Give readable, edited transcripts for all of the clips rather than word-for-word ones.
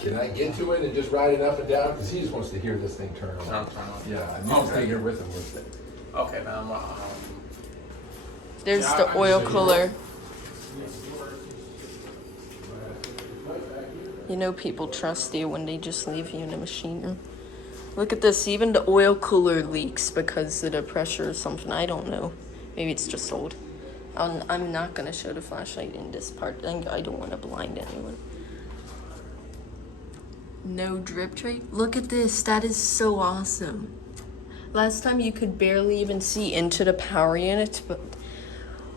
Can I get to it and just ride it up and down? Because he just wants to hear this thing turn on. Yeah, and you can stay here with him with it. Okay, now There's the oil cooler. You know people trust you when they just leave you in the machine room. Look at this, even the oil cooler leaks because of the pressure or something. I don't know. Maybe it's just old. I'm not gonna show the flashlight in this part. I don't want to blind anyone. No drip tray. Look at this. That is so awesome. Last time you could barely even see into the power unit, but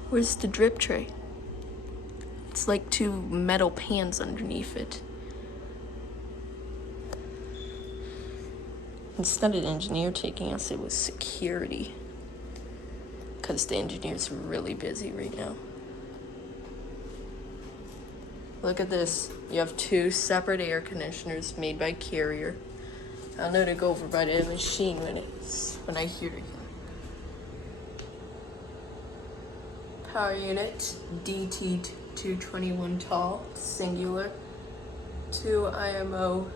where's the drip tray? It's like two metal pans underneath it. Instead of the engineer taking us, it was security. Because the engineer's really busy right now. Look at this. You have two separate air conditioners made by Carrier. I'll know to go over by the machine when I hear it. Power unit, DT221 tall, singular. Two IMO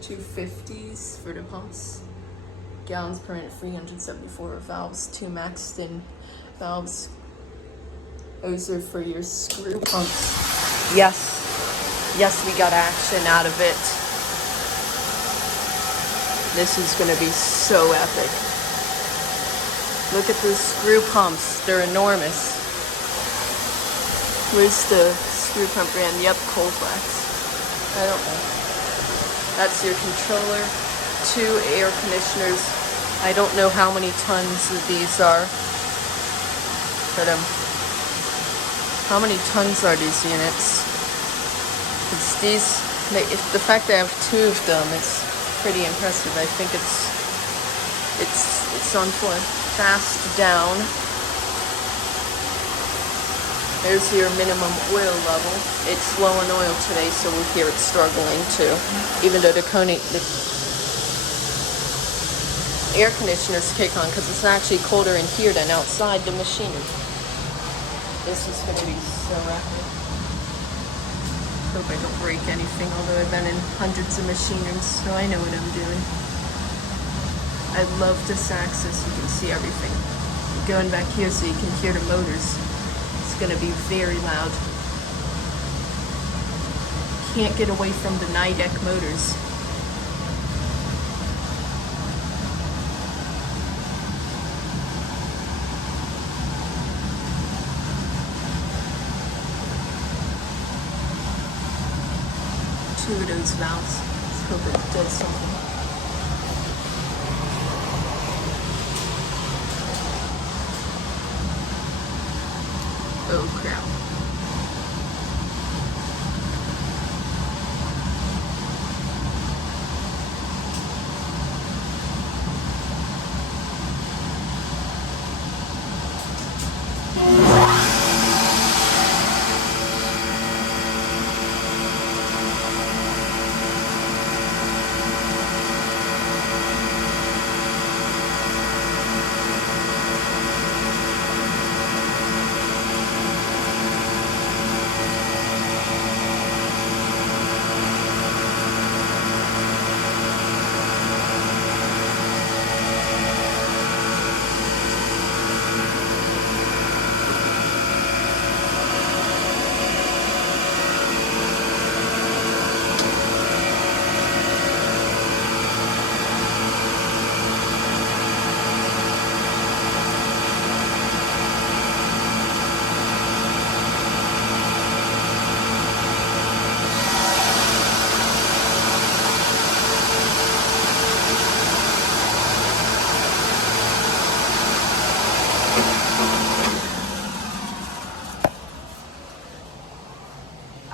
250s for the pumps. Gallons per minute, 374 valves, two maxed in valves. Those are for your screw pumps. Yes, we got action out of it. This is gonna be so epic. Look at those screw pumps, they're enormous. Where's the screw pump brand? Yep, Colfax. I don't know. That's your controller, two air conditioners. I don't know how many tons these are, but how many tons are these units? It's the fact that I have two of them is pretty impressive. I think it's on for fast down. There's your minimum oil level. It's low on oil today, so we'll hear it struggling too. Even though the air conditioners kick on, because it's actually colder in here than outside the machinery. This is going to be so epic. Hope I don't break anything, although I've been in hundreds of machine rooms, so I know what I'm doing. I love this axis, you can see everything. Going back here so you can hear the motors. It's going to be very loud. Can't get away from the Nidec motors. Two of those valves. Let's hope it does something. Oh crap.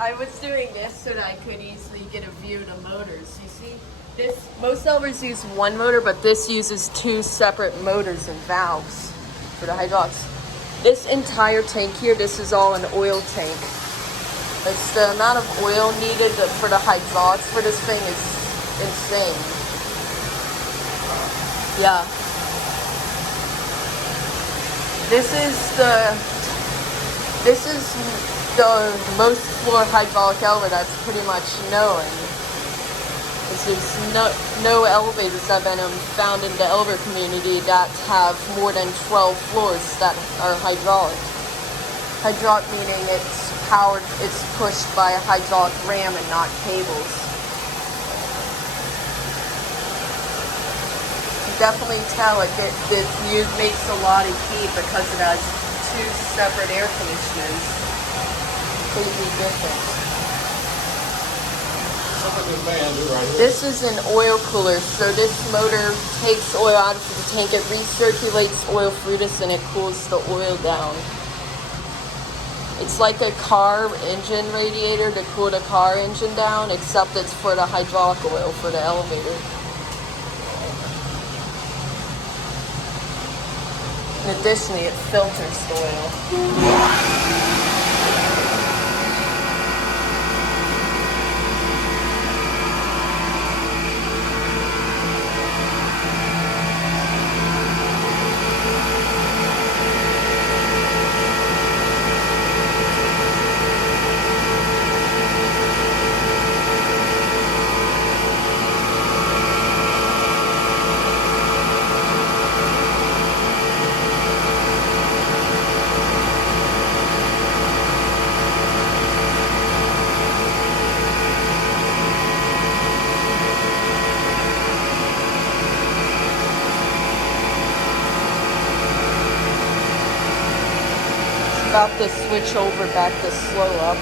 I was doing this so that I could easily get a view of the motors. You see, most elevers use one motor, but this uses two separate motors and valves for the hydraulics. This entire tank here, this is all an oil tank. It's the amount of oil needed for the hydraulics for this thing is insane. Yeah. This is the most floor hydraulic elevator that's pretty much known. Is there's no elevators that have been found in the elevator community that have more than 12 floors that are hydraulic. Hydraulic meaning it's powered, it's pushed by a hydraulic ram and not cables. You definitely tell it makes a lot of heat because it has two separate air conditioners. Completely different. What does this man do right here? This is an oil cooler, so this motor takes oil out of the tank, it recirculates oil through this and it cools the oil down. It's like a car engine radiator to cool the car engine down, except it's for the hydraulic oil for the elevator. And additionally, it filters the oil. About to switch over back to slow up.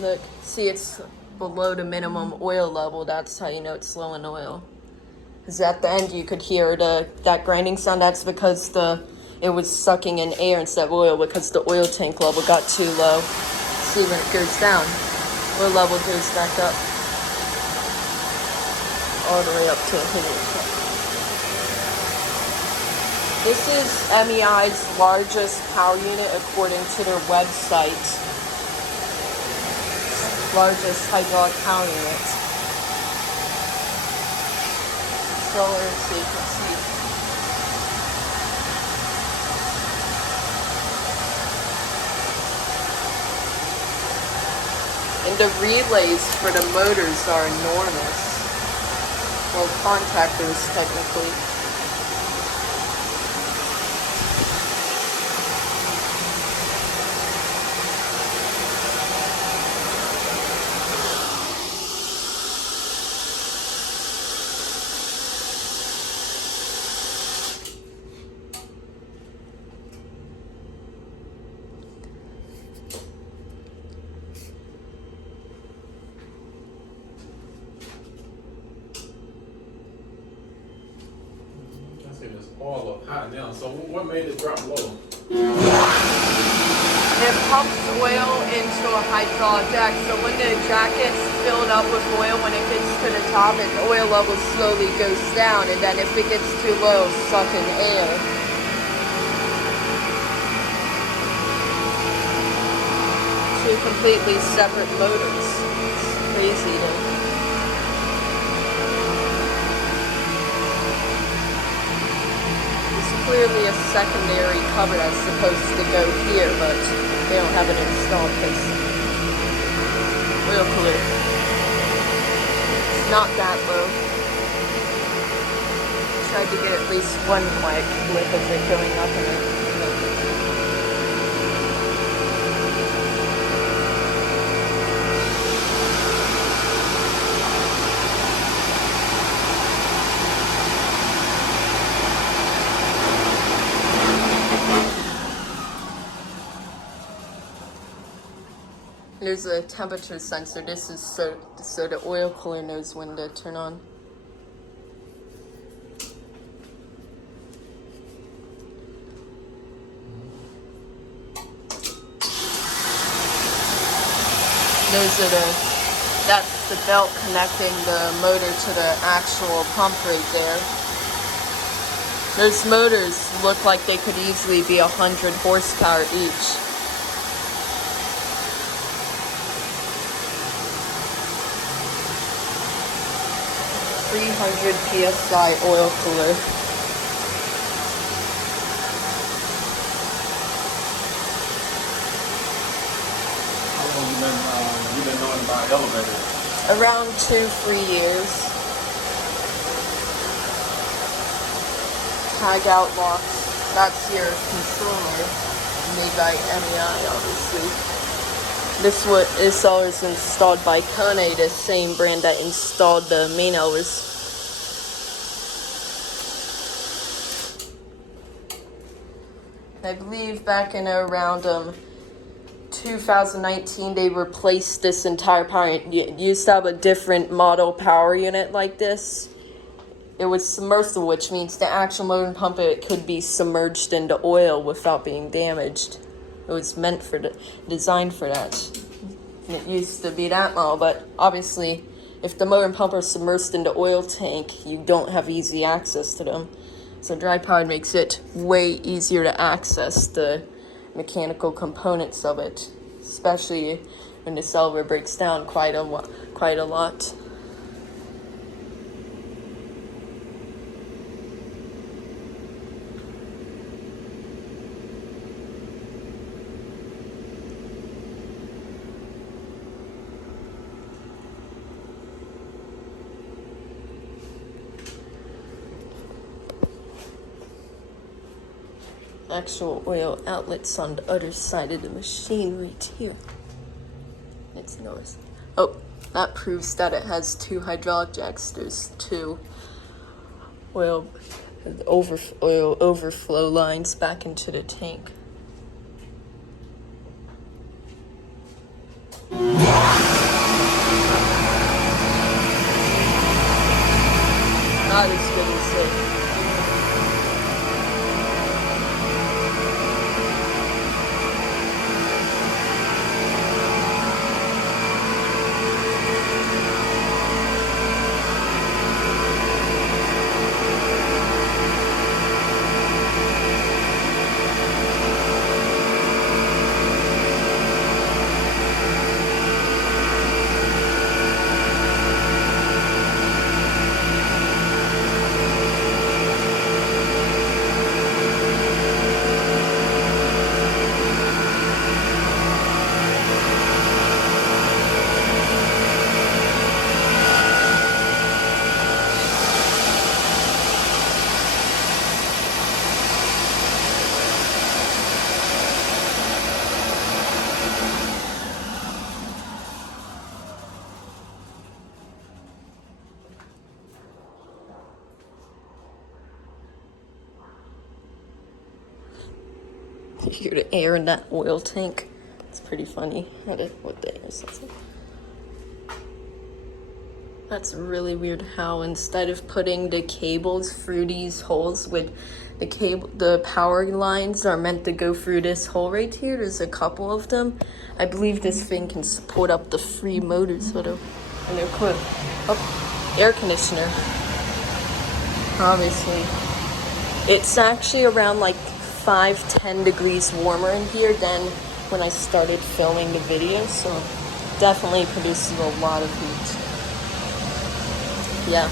Look, see it's below the minimum oil level. That's how you know it's low in oil. Because at the end you could hear that grinding sound. That's because it was sucking in air instead of oil because the oil tank level got too low. See when it goes down, oil level goes back up. All the way up to 100. This is MEI's largest power unit according to their website. Largest hydraulic power unit. Solar, so you can see. And the relays for the motors are enormous. Well, contactors technically. It's all up high now. So what made it drop low? It pumps oil into a hydraulic jack, so when the jack gets filled up with oil, when it gets to the top, the oil level slowly goes down, and then if it gets too low, suck in air. Two completely separate motors. It's crazy though. Clearly a secondary cover that's supposed to go here, but they don't have it installed because oil cooler. It's not that low. Tried to get at least one quiet clip of it going up in it. There's a temperature sensor. This is so the oil cooler knows when to turn on. That's the belt connecting the motor to the actual pump right there. Those motors look like they could easily be 100 horsepower each. 300 psi oil cooler. How long you been knowing about elevators? Around 2-3 years. Tag out locks. That's your controller, made by MEI, obviously. This was installed by Kone, the same brand that installed the main elevers. I believe back in around 2019 they replaced this entire power unit. You used to have a different model power unit like this. It was submersible, which means the actual motor and pump it could be submerged into oil without being damaged. It was meant for designed for that. And it used to be that model, but obviously if the motor and pump are submerged into oil tank, you don't have easy access to them. So dry powered makes it way easier to access the mechanical components of it, especially when the elevator breaks down quite a lot. Actual oil outlets on the other side of the machine right here. It's north. Oh, that proves that it has 2 hydraulic jacks. There's 2 oil overflow lines back into the tank. Not as good as it. You hear the air in that oil tank. It's pretty funny. What the hell is that? That's really weird how instead of putting the cables through these holes with the power lines are meant to go through this hole right here. There's a couple of them. I believe this thing can support up to 3 motors with them. And they're cool. Oh, air conditioner. Obviously. It's actually around like 5-10 degrees warmer in here than when I started filming the video, so definitely produces a lot of heat. Yeah.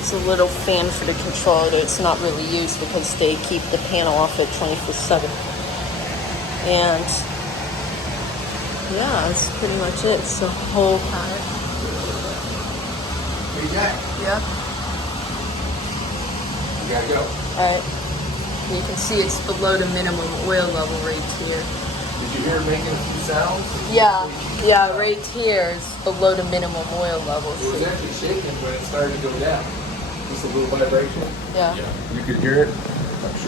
It's a little fan for the controller that it's not really used because they keep the panel off at 24/7. And yeah, that's pretty much it. It's the whole power. Hey, Jack, Yeah. you gotta go. Alright. You can see it's below the minimum oil level right here. Did you hear it making a few sounds? Yeah, right here is below the minimum oil level. It was actually shaking when it started to go down. Just a little vibration. Yeah. You could hear it? I'm sure.